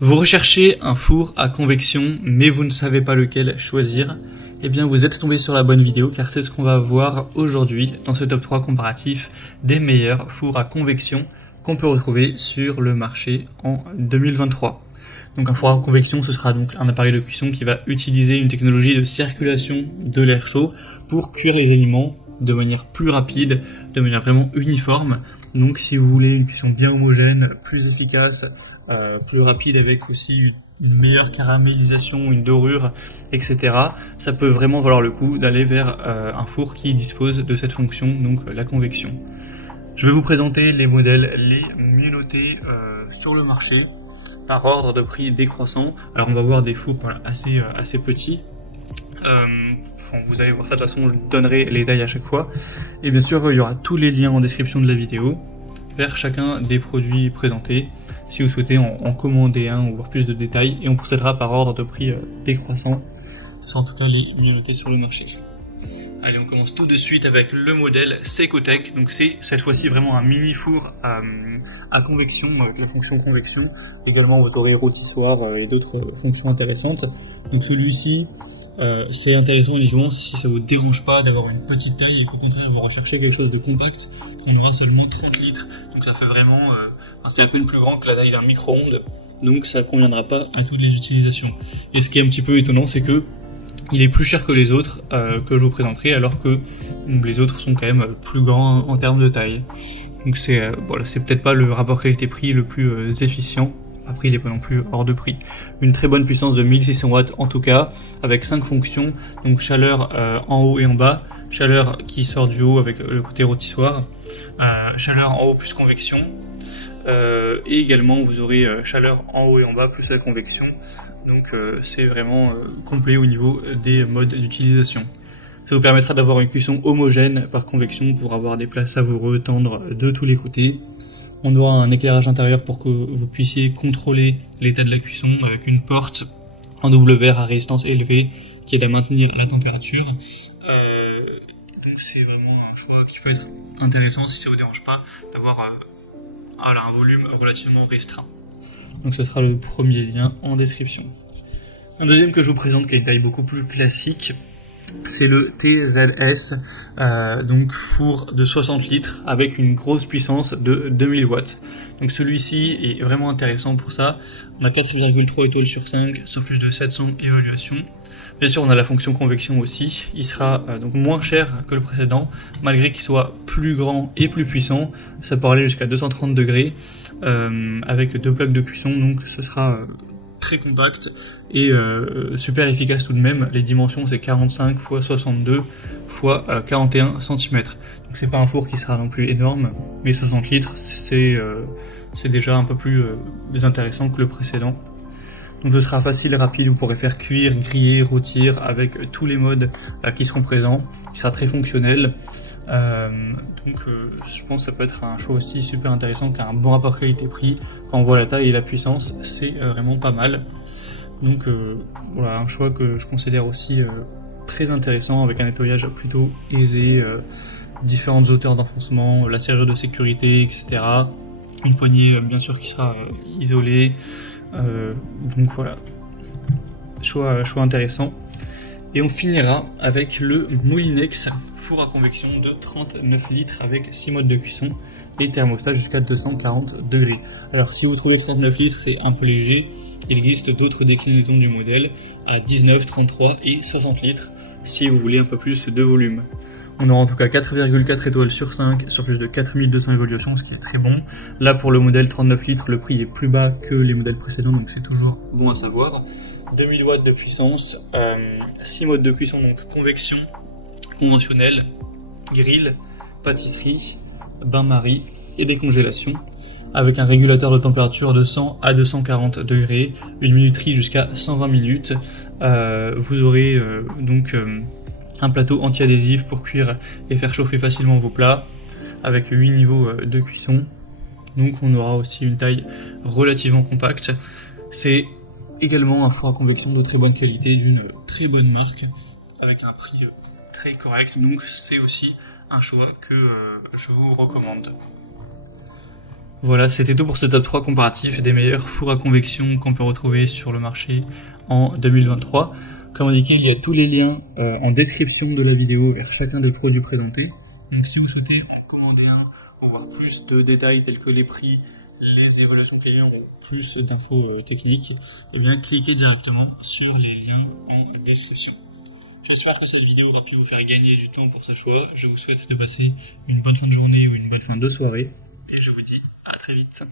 Vous recherchez un four à convection, mais vous ne savez pas lequel choisir. Eh bien, vous êtes tombé sur la bonne vidéo, car c'est ce qu'on va voir aujourd'hui dans ce top 3 comparatif des meilleurs fours à convection qu'on peut retrouver sur le marché en 2023. Donc un four à convection, ce sera donc un appareil de cuisson qui va utiliser une technologie de circulation de l'air chaud pour cuire les aliments de manière plus rapide, de manière vraiment uniforme. Donc si vous voulez une cuisson bien homogène, plus efficace, plus rapide avec aussi une meilleure caramélisation, une dorure, etc. Ça peut vraiment valoir le coup d'aller vers un four qui dispose de cette fonction, donc la convection. Je vais vous présenter les modèles les mieux notés sur le marché par ordre de prix décroissant. Alors on va voir des fours assez petits. Vous allez voir ça, de toute façon je donnerai les tailles à chaque fois. Et bien sûr il y aura tous les liens en description de la vidéo vers chacun des produits présentés si vous souhaitez en commander un ou voir plus de détails, et on procédera par ordre de prix décroissant. Ce sont en tout cas les mieux notés sur le marché. Allez, on commence tout de suite avec le modèle Secotech. Donc c'est cette fois-ci vraiment un mini four à convection avec la fonction convection. Également vous aurez rôtissoir et d'autres fonctions intéressantes. Donc celui-ci c'est intéressant uniquement si ça vous dérange pas d'avoir une petite taille et qu'au contraire vous recherchez quelque chose de compact. On aura seulement 30 litres, donc ça fait vraiment, c'est à peine plus grand que la taille d'un micro-ondes, donc ça conviendra pas à toutes les utilisations. Et ce qui est un petit peu étonnant, c'est que il est plus cher que les autres que je vous présenterai, alors que les autres sont quand même plus grands en termes de taille. Donc c'est voilà, c'est peut-être pas le rapport qualité-prix le plus efficient. Après, il n'est pas non plus hors de prix. Une très bonne puissance de 1600 watts en tout cas, avec 5 fonctions, donc chaleur en haut et en bas, chaleur qui sort du haut avec le côté rôtissoir, chaleur en haut plus convection, et également vous aurez chaleur en haut et en bas plus la convection, donc c'est vraiment complet au niveau des modes d'utilisation. Ça vous permettra d'avoir une cuisson homogène par convection pour avoir des plats savoureux, tendres de tous les côtés. On aura un éclairage intérieur pour que vous puissiez contrôler l'état de la cuisson avec une porte en double verre à résistance élevée qui aide à maintenir la température. Donc c'est vraiment un choix qui peut être intéressant si ça vous dérange pas d'avoir un volume relativement restreint. Donc ce sera le premier lien en description. Un deuxième que je vous présente qui a une taille beaucoup plus classique, c'est le TZS, donc four de 60 litres avec une grosse puissance de 2000 watts. Donc celui-ci est vraiment intéressant pour ça. On a 4,3 étoiles sur 5 sur plus de 700 évaluations. Bien sûr, on a la fonction convection aussi. Il sera donc moins cher que le précédent, malgré qu'il soit plus grand et plus puissant. Ça peut aller jusqu'à 230 degrés avec 2 plaques de cuisson, donc ce sera très compact et super efficace tout de même. Les dimensions c'est 45 x 62 x 41 cm. Donc c'est pas un four qui sera non plus énorme, mais 60 litres c'est déjà un peu plus intéressant que le précédent. Donc ce sera facile, rapide, vous pourrez faire cuire, griller, rôtir avec tous les modes qui seront présents. Il sera très fonctionnel. Donc je pense que ça peut être un choix aussi super intéressant, qui a un bon rapport qualité-prix. Quand on voit la taille et la puissance, c'est vraiment pas mal. Donc voilà, un choix que je considère aussi très intéressant, avec un nettoyage plutôt aisé, différentes hauteurs d'enfoncement, la serrure de sécurité, etc. Une poignée bien sûr qui sera isolée. Donc voilà, choix intéressant. Et on finira avec le Moulinex four à convection de 39 litres avec 6 modes de cuisson et thermostat jusqu'à 240 degrés. Alors si vous trouvez que 39 litres c'est un peu léger, il existe d'autres déclinaisons du modèle à 19, 33 et 60 litres si vous voulez un peu plus de volume. On aura en tout cas 4,4 étoiles sur 5 sur plus de 4200 évaluations, ce qui est très bon. Là pour le modèle 39 litres, le prix est plus bas que les modèles précédents, donc c'est toujours bon à savoir. 2000 watts de puissance, 6 modes de cuisson, donc convection, conventionnelle, grill, pâtisserie, bain-marie et décongélation, avec un régulateur de température de 100 à 240 degrés, une minuterie jusqu'à 120 minutes. Vous aurez donc un plateau anti-adhésif pour cuire et faire chauffer facilement vos plats, avec 8 niveaux de cuisson. Donc on aura aussi une taille relativement compacte. C'est également un four à convection de très bonne qualité, d'une très bonne marque, avec un prix très correct, donc c'est aussi un choix que je vous recommande. Voilà, c'était tout pour ce top 3 comparatif des meilleurs fours à convection qu'on peut retrouver sur le marché en 2023. Comme indiqué, il y a tous les liens en description de la vidéo vers chacun des produits présentés. Donc si vous souhaitez en commander un, avoir plus de détails tels que les prix, les évaluations clients ou plus d'infos techniques, eh bien cliquez directement sur les liens en description. J'espère que cette vidéo aura pu vous faire gagner du temps pour ce choix. Je vous souhaite de passer une bonne fin de journée ou une bonne fin de soirée. Et je vous dis à très vite.